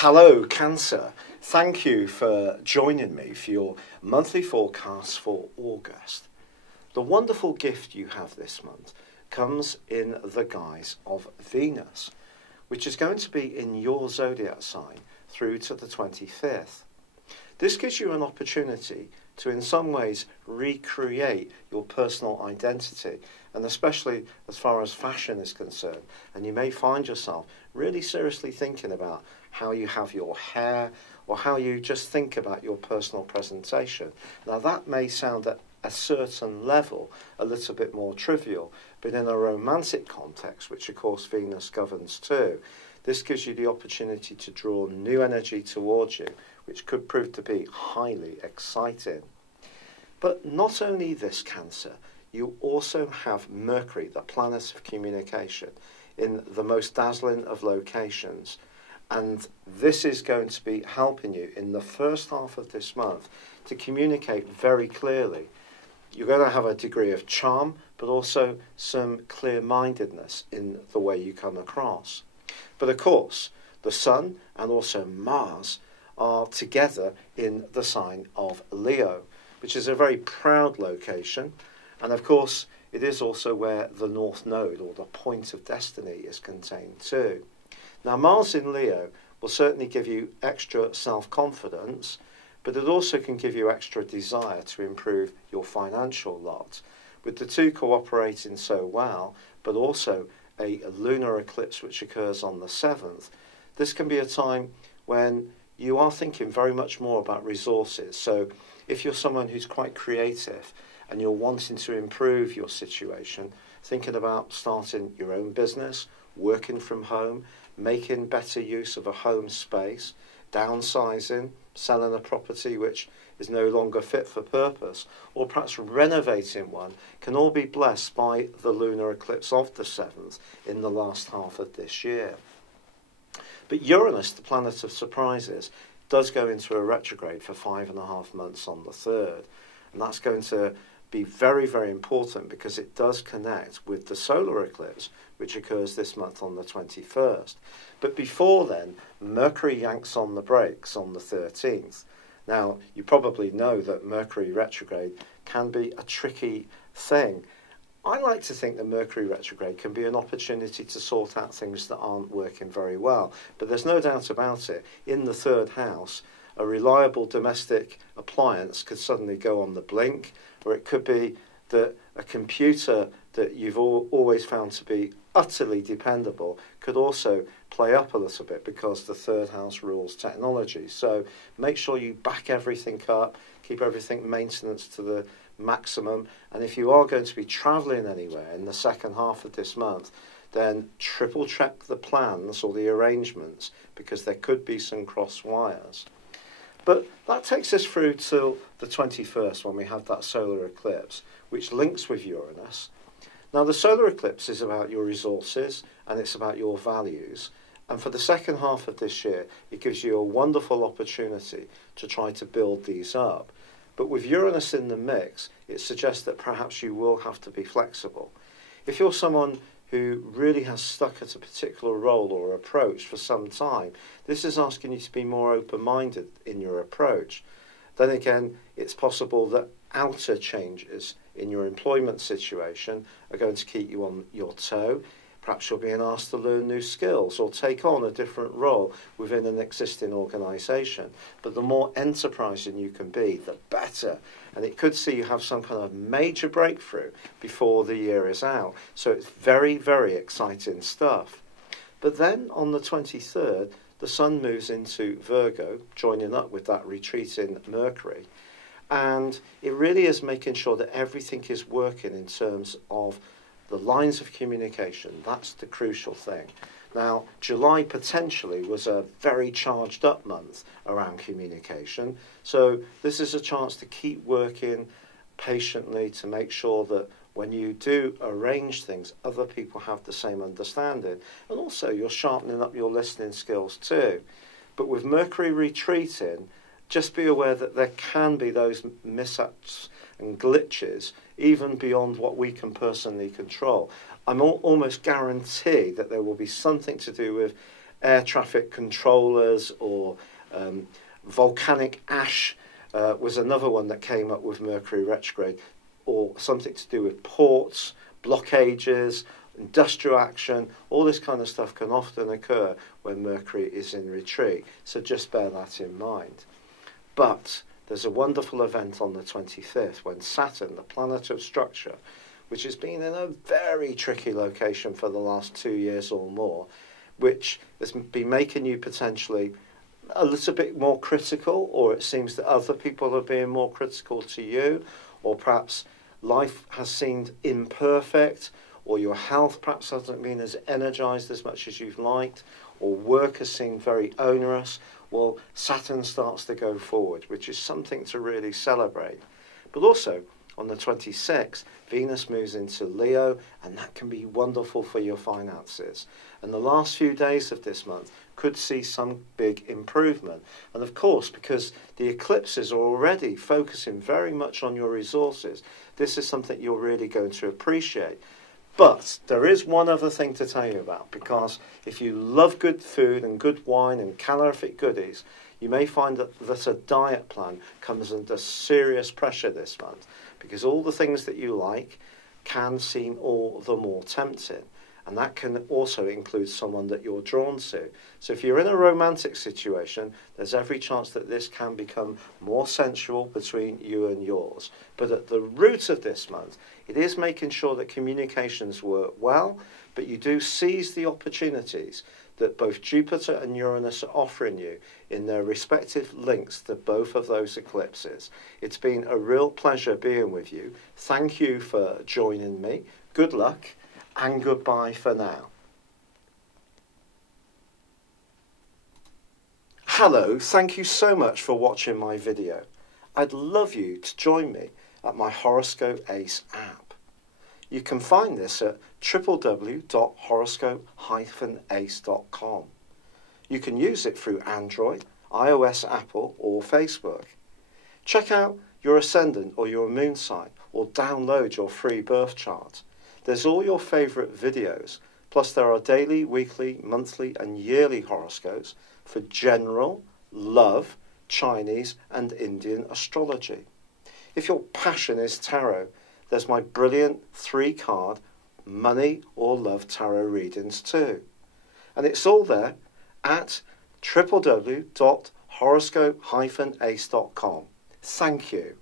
Hello, Cancer. Thank you for joining me for your monthly forecast for August. The wonderful gift you have this month comes in the guise of Venus, which is going to be in your zodiac sign through to the 25th. This gives you an opportunity to in some ways recreate your personal identity, and especially as far as fashion is concerned. And you may find yourself really seriously thinking about how you have your hair or how you just think about your personal presentation. Now that may sound at a certain level a little bit more trivial, but in a romantic context, which of course Venus governs too, this gives you the opportunity to draw new energy towards you, which could prove to be highly exciting. But not only this, Cancer, you also have Mercury, the planet of communication, in the most dazzling of locations. And this is going to be helping you in the first half of this month to communicate very clearly. You're going to have a degree of charm, but also some clear-mindedness in the way you come across. But of course, the Sun and also Mars are together in the sign of Leo, which is a very proud location. And of course, it is also where the North Node, or the point of destiny, is contained too. Now, Mars in Leo will certainly give you extra self-confidence, but it also can give you extra desire to improve your financial lot. With the two cooperating so well, but also a lunar eclipse which occurs on the 7th, this can be a time when you are thinking very much more about resources. So if you're someone who's quite creative and you're wanting to improve your situation, thinking about starting your own business, working from home, making better use of a home space, downsizing, selling a property which is no longer fit for purpose, or perhaps renovating one, can all be blessed by the lunar eclipse of the 7th in the last half of this year. But Uranus, the planet of surprises, does go into a retrograde for 5.5 months on the 3rd. And that's going to be very, very important because it does connect with the solar eclipse, which occurs this month on the 21st. But before then, Mercury yanks on the brakes on the 13th. Now, you probably know that Mercury retrograde can be a tricky thing. I like to think that Mercury retrograde can be an opportunity to sort out things that aren't working very well. But there's no doubt about it. In the 3rd house, a reliable domestic appliance could suddenly go on the blink, or it could be that a computer that you've always found to be utterly dependable could also play up a little bit because the 3rd house rules technology. So make sure you back everything up, keep everything maintenance to the maximum, and if you are going to be travelling anywhere in the second half of this month, then triple check the plans or the arrangements because there could be some cross wires. But that takes us through till the 21st when we have that solar eclipse, which links with Uranus. Now, the solar eclipse is about your resources and it's about your values. And for the second half of this year, it gives you a wonderful opportunity to try to build these up. But with Uranus in the mix, it suggests that perhaps you will have to be flexible. If you're someone who really has stuck at a particular role or approach for some time, this is asking you to be more open-minded in your approach. Then again, it's possible that outer changes in your employment situation are going to keep you on your toe. Perhaps you're being asked to learn new skills or take on a different role within an existing organisation. But the more enterprising you can be, the better. And it could see you have some kind of major breakthrough before the year is out. So it's very, very exciting stuff. But then on the 23rd, the Sun moves into Virgo, joining up with that retreating Mercury. And it really is making sure that everything is working in terms of the lines of communication. That's the crucial thing. Now, July potentially was a very charged up month around communication. So this is a chance to keep working patiently to make sure that when you do arrange things, other people have the same understanding. And also you're sharpening up your listening skills too. But with Mercury retreating, just be aware that there can be those mishaps and glitches even beyond what we can personally control. I'm almost guarantee that there will be something to do with air traffic controllers or volcanic ash was another one that came up with Mercury retrograde, or something to do with ports, blockages, industrial action. All this kind of stuff can often occur when Mercury is in retreat, so just bear that in mind. But there's a wonderful event on the 25th when Saturn, the planet of structure, which has been in a very tricky location for the last 2 years or more, which has been making you potentially a little bit more critical, or it seems that other people are being more critical to you, or perhaps life has seemed imperfect, or your health perhaps hasn't been as energized as much as you've liked, or work has seemed very onerous. Well, Saturn starts to go forward, which is something to really celebrate. But also, on the 26th, Venus moves into Leo, and that can be wonderful for your finances. And the last few days of this month could see some big improvement. And of course, because the eclipses are already focusing very much on your resources, this is something you're really going to appreciate. But there is one other thing to tell you about, because if you love good food and good wine and calorific goodies, you may find that a diet plan comes under serious pressure this month, because all the things that you like can seem all the more tempting. And that can also include someone that you're drawn to. So if you're in a romantic situation, there's every chance that this can become more sensual between you and yours. But at the root of this month, it is making sure that communications work well, but you do seize the opportunities that both Jupiter and Uranus are offering you in their respective links to both of those eclipses. It's been a real pleasure being with you. Thank you for joining me. Good luck. And goodbye for now. Hello, thank you so much for watching my video. I'd love you to join me at my Horoscope Ace app. You can find this at www.horoscope-ace.com. You can use it through Android, iOS, Apple or Facebook. Check out your ascendant or your moon sign, or download your free birth chart. There's all your favourite videos, plus there are daily, weekly, monthly and yearly horoscopes for general, love, Chinese and Indian astrology. If your passion is tarot, there's my brilliant 3-card money or love tarot readings too. And it's all there at www.horoscope-ace.com. Thank you.